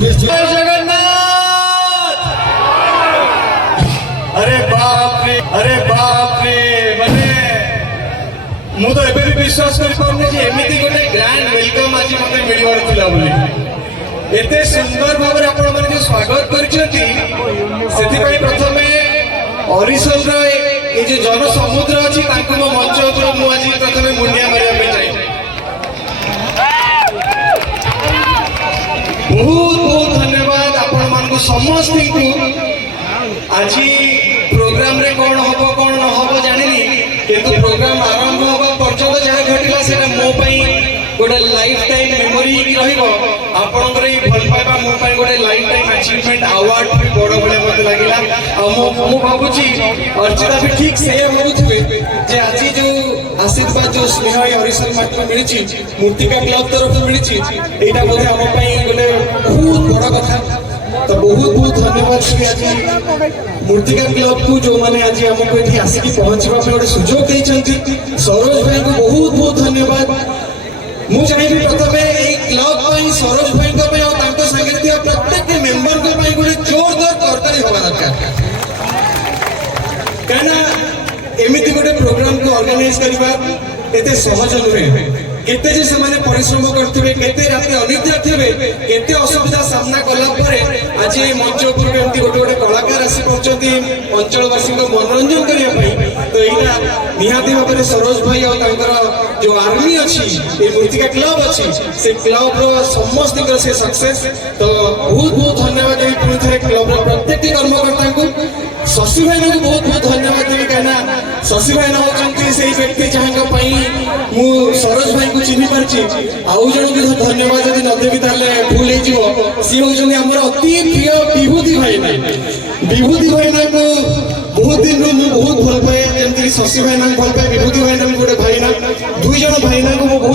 जगन्नाथ। अरे बाप रे माने मु तो एबे भी विश्वास कर पाउने जे एमिति गोटे ग्रैंड वेलकम आज मते मिलिवार थिला बोली एते सुंदर भाव रे आपण माने जो स्वागत करछथि सेति पई प्रथमे ओरिसल रो ए जे जन समुद्र अछि तांको मो मंच ऊपर मु आज प्रथमे मुंडिया मारिया पे चाहि बहुत बहुत धन्यवाद आपण मानको समस्त को आज प्रोग्राम रे कौन हबो कौन न हबो जानिनी किंतु प्रोग्राम आरंभ होगा पर्यंत जहाँ घटिला सेटा मो पई गोटे लाइफ टाइम मेमोरी रहिबो आपनकर ई भल पाइबा मो पई गोटे लाइफ टाइम अचीवमेंट अवार्ड भी बड़ बड़े मते लागिला मु भाबुची अर्चिता भी ठीक से होउथबे जे आज जो आशीर्वाद जो स्नेह हरिसल मात्र मिलिछि मूर्तिका क्लब तरफ मिलिछि एटा बोधे हम पई गोटे बहुत बड़ कथा तो बहुत बहुत धन्यवाद श्री आज मूर्तिका क्लब को जो माने आज हमको ये आसिक पहुंचवा पे गोटे सुजोग देइछंती सरोज भाई को बहुत बहुत धन्यवाद मु चाहिए प्रथमे ए क्लब पई सरोज भाई को पे और तांको संगे थिया प्रत्येक मेंबर को पई गोटे जोरदार करताली होगा दरकार कहना एमिति गोटे प्रोग्राम को ऑर्गेनाइज करबा एते सहज नुहे केते जे समाने परिश्रम करथिबे केते राते अनिद्रा थिबे केते असुविधा सामना कला परे आज ए मंच ऊपर एमती गोटे गोटे कलाकार आसी पहुंचती अंचलवासी को मनोरंजन करिया पई तो एटा निहाती भाबरे सरोज भाई और तांकर जो आर्मी अछि ए मूर्तिका क्लब अछि से क्लब रो समस्त को से सक्सेस तो बहुत बहुत धन्यवाद ए पुनी थरे क्लब रो प्रत्येक कर्मकर्ता को शशि भाई को बहुत बहुत धन्यवाद देवी कहना शशि भाई न होचंती से व्यक्ति जहां पई मु सरोज भाई को चिन्हि परछि आउ जण भी धन्यवाद यदि न देबी ताले भूल हे जिवो सी होचनी हमर अति प्रिय विभूति भाई ना को बहुत दिन मु बहुत भल पाए जेंति शशि भाई ना भल पाए विभूति भाई ना गोटे भाई ना दुई जण भाई ना को